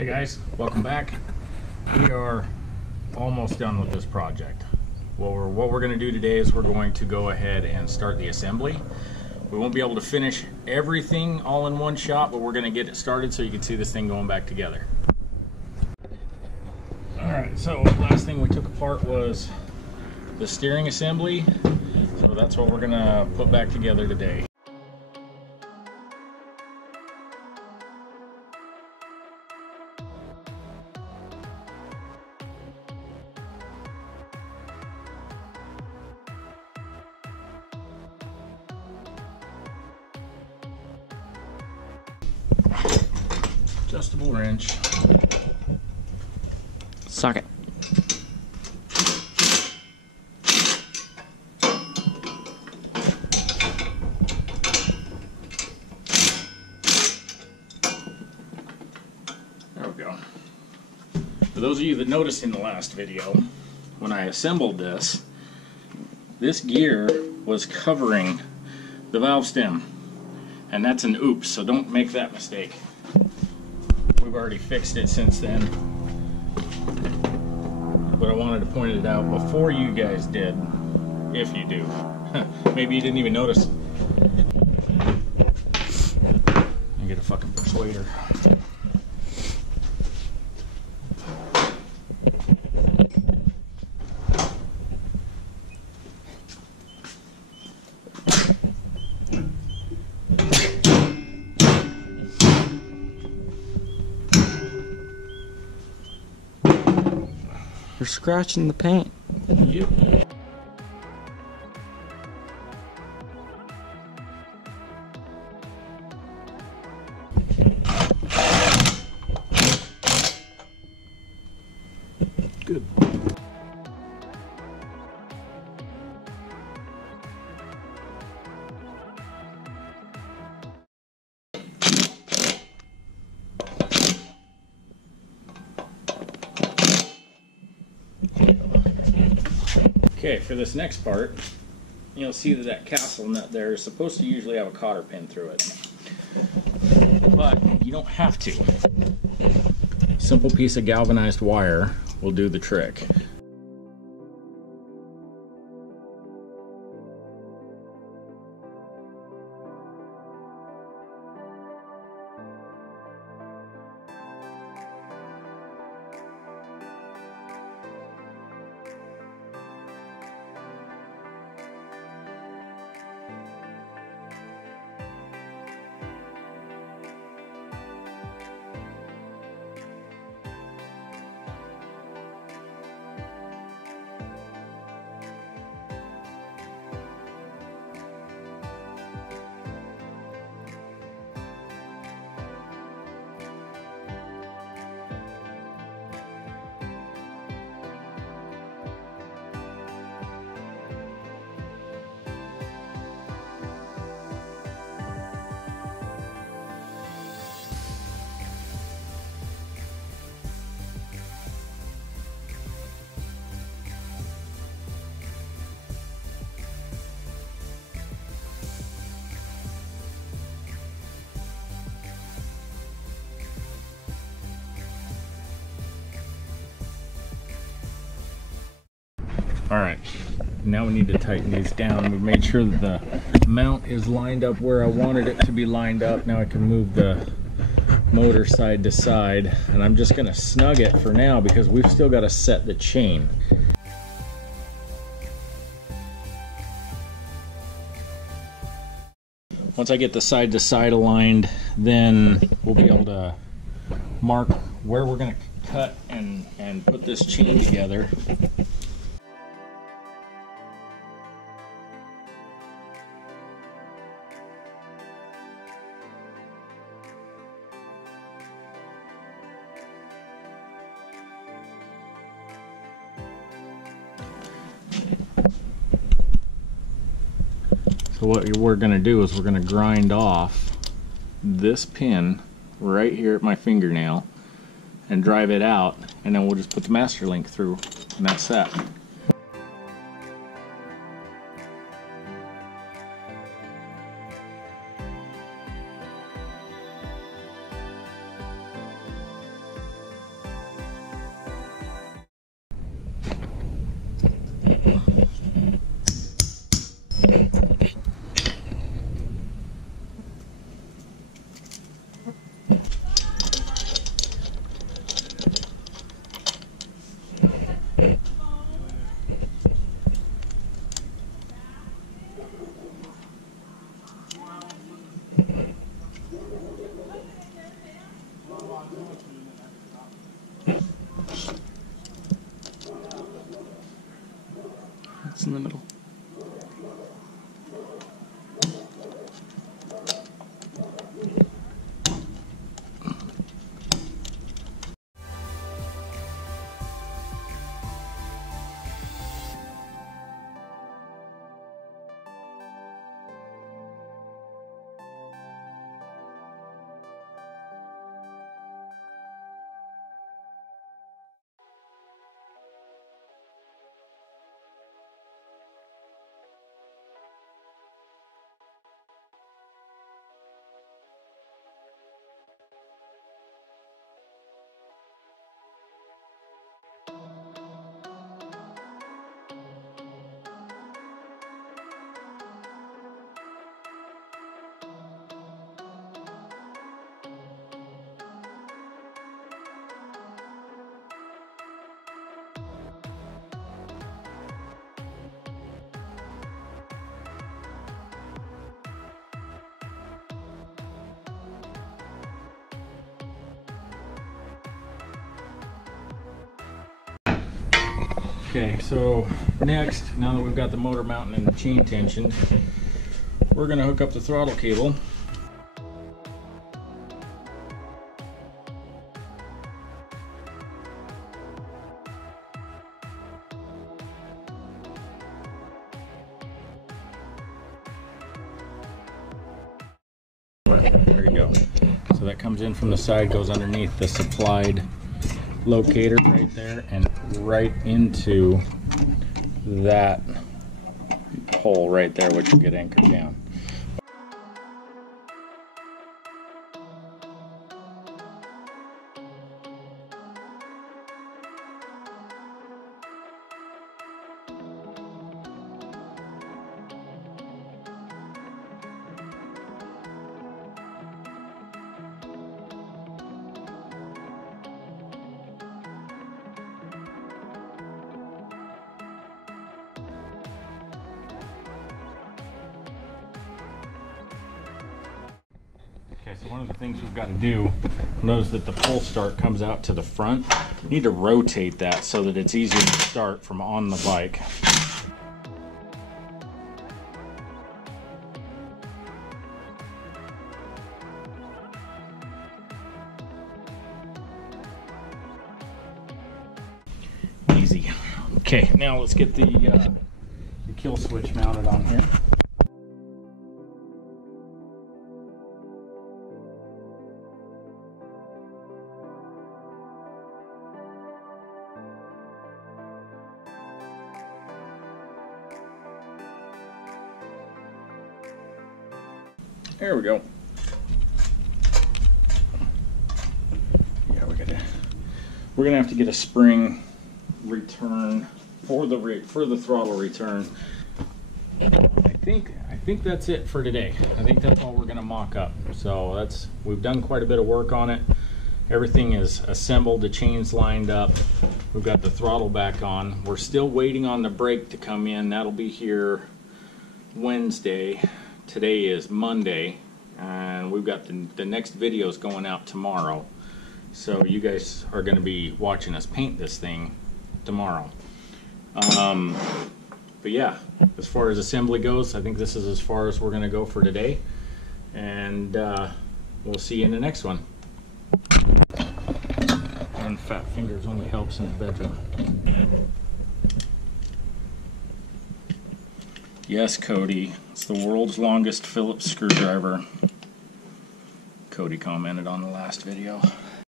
Hey guys, welcome back. We are almost done with this project. What we're going to do today is we're going to go ahead and start the assembly. We won't be able to finish everything all in one shot, but we're going to get it started so you can see this thing going back together. Alright, so last thing we took apart was the steering assembly. So that's what we're going to put back together today. Adjustable wrench. Socket. There we go. For those of you that noticed in the last video, when I assembled this gear was covering the valve stem, and that's an oops, so don't make that mistake. We've already fixed it since then, but I wanted to point it out before you guys did, if you do. Maybe you didn't even notice. I get a fucking persuader. You're scratching the paint. Yep. Good. Okay, for this next part, you'll see that castle nut there is supposed to usually have a cotter pin through it. But you don't have to. A simple piece of galvanized wire will do the trick. Alright, now we need to tighten these down. We've made sure that the mount is lined up where I wanted it to be lined up. Now I can move the motor side to side, and I'm just going to snug it for now because we've still got to set the chain. Once I get the side to side aligned, then we'll be able to mark where we're going to cut and put this chain together. So what we're going to do is we're going to grind off this pin right here at my fingernail and drive it out, and then we'll just put the master link through, and that's that. It's in the middle. Okay, so next, now that we've got the motor mounted and the chain tensioned, we're going to hook up the throttle cable. There you go. So that comes in from the side, goes underneath the supplied locator right there, and right into that hole right there, which will get anchored down. Okay, so one of the things we've got to do, notice that the pull start comes out to the front. You need to rotate that so that it's easier to start from on the bike. Easy. Okay, now let's get the kill switch mounted on here. There we go. Yeah, we're gonna have to get a spring return for the throttle return. I think that's it for today. I think that's all we're gonna mock up. So we've done quite a bit of work on it. Everything is assembled, the chain's lined up. We've got the throttle back on. We're still waiting on the brake to come in. That'll be here Wednesday. Today is Monday, and we've got the next videos going out tomorrow. So you guys are going to be watching us paint this thing tomorrow. But yeah, as far as assembly goes, I think this is as far as we're going to go for today. And we'll see you in the next one. And fat fingers only helps in the bedroom. Yes, Cody, it's the world's longest Phillips screwdriver. Cody commented on the last video.